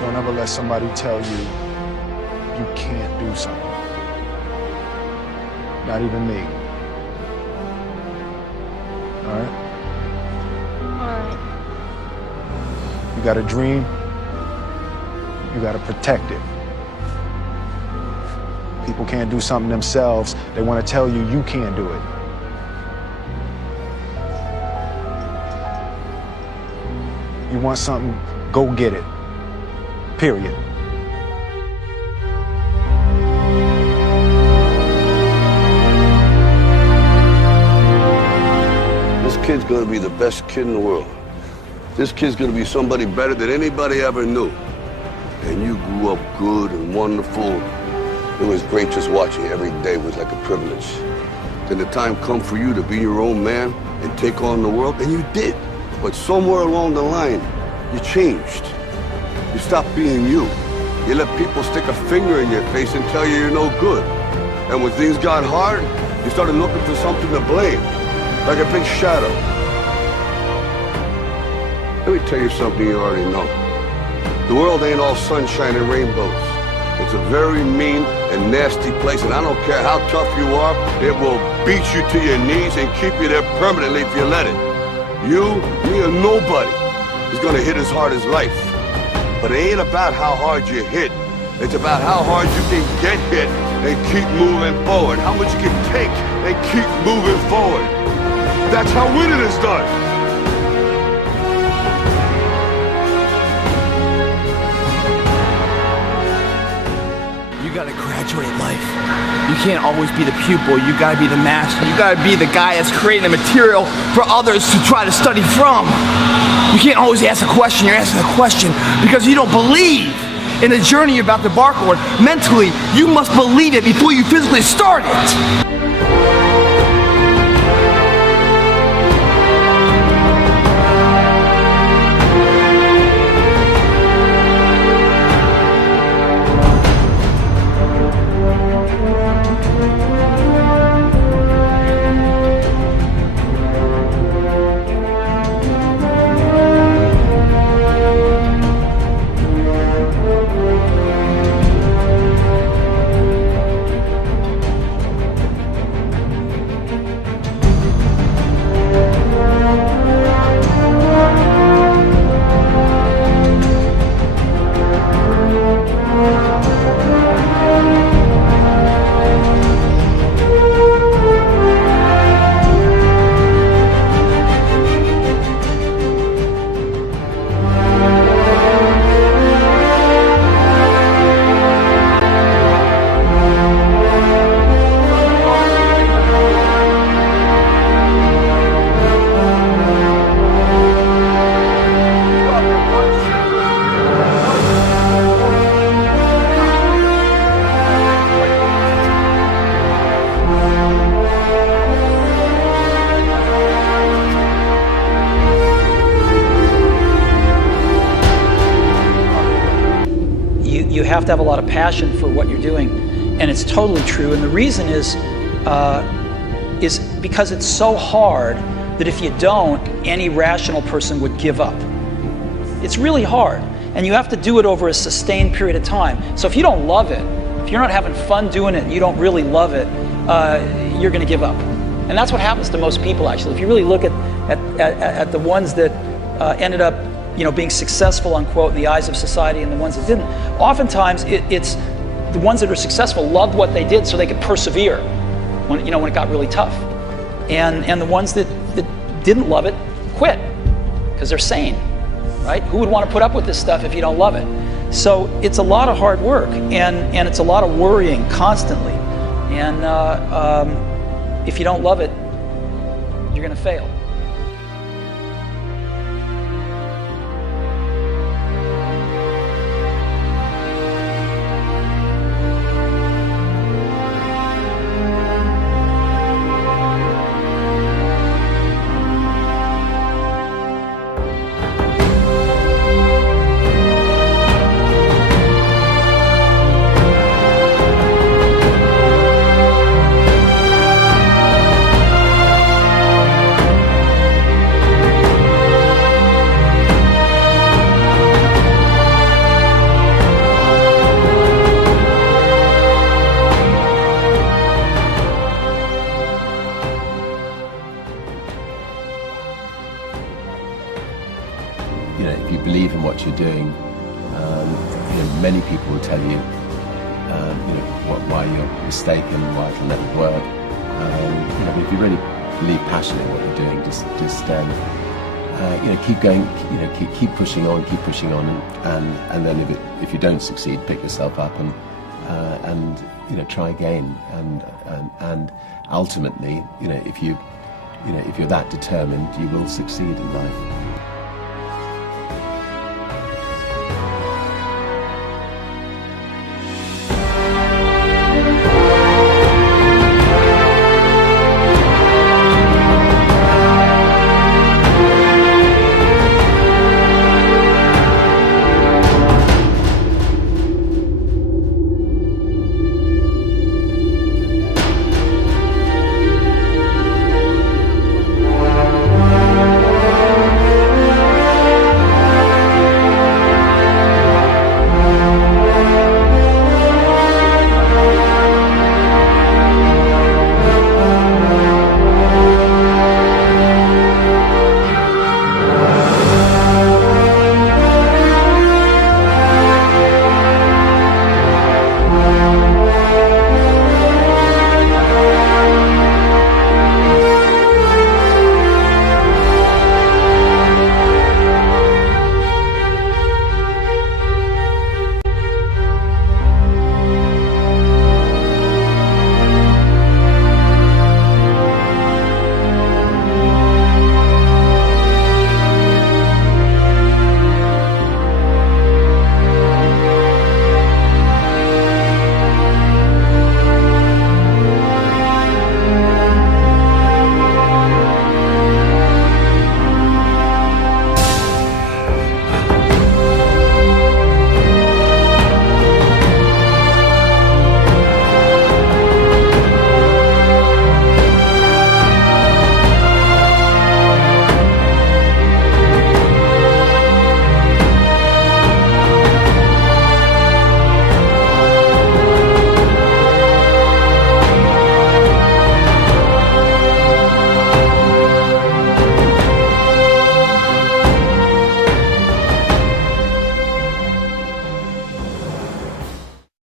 Don't ever let somebody tell you you can't do something. Not even me. All right? Alright. You got a dream, you got to protect it. People can't do something themselves. They want to tell you you can't do it. You want something, go get it. Period. This kid's gonna be the best kid in the world. This kid's gonna be somebody better than anybody ever knew. And you grew up good and wonderful. It was great just watching you every day. It was like a privilege. Then the time come for you to be your own man and take on the world, and you did. But somewhere along the line, you changed. You stopped being you. You let people stick a finger in your face and tell you you're no good. And when things got hard, you started looking for something to blame, like a big shadow. Let me tell you something you already know. The world ain't all sunshine and rainbows. It's a very mean and nasty place, and I don't care how tough you are, it will beat you to your knees and keep you there permanently if you let it. You, me, or nobody is gonna hit as hard as life. But it ain't about how hard you hit. It's about how hard you can get hit and keep moving forward. How much you can take and keep moving forward. That's how winning is done. You gotta graduate life. You can't always be the pupil, you gotta be the master. You gotta be the guy that's creating the material for others to try to study from. You can't always ask a question, you're asking a question because you don't believe in the journey you're about to embark on. Mentally, you must believe it before you physically start it. You have to have a lot of passion for what you're doing, and it's totally true. And the reason is because it's so hard that if you don't, any rational person would give up. It's really hard, and you have to do it over a sustained period of time. So if you don't love it, if you're not having fun doing it, and you don't really love it, you're going to give up. And that's what happens to most people, actually. If you really look at the ones that ended up being successful, unquote, in the eyes of society, and the ones that didn't. Oftentimes, it's the ones that are successful loved what they did so they could persevere when it got really tough. And the ones that didn't love it quit because they're sane, right? Who would want to put up with this stuff if you don't love it? So it's a lot of hard work, and it's a lot of worrying constantly. And if you don't love it, you're going to fail. Many people will tell you, why you're mistaken, why it'll never work. But if you really believe passionately in what you're doing, just keep going, keep pushing on, and then if you don't succeed, pick yourself up and try again, and ultimately, if you're that determined, you will succeed in life.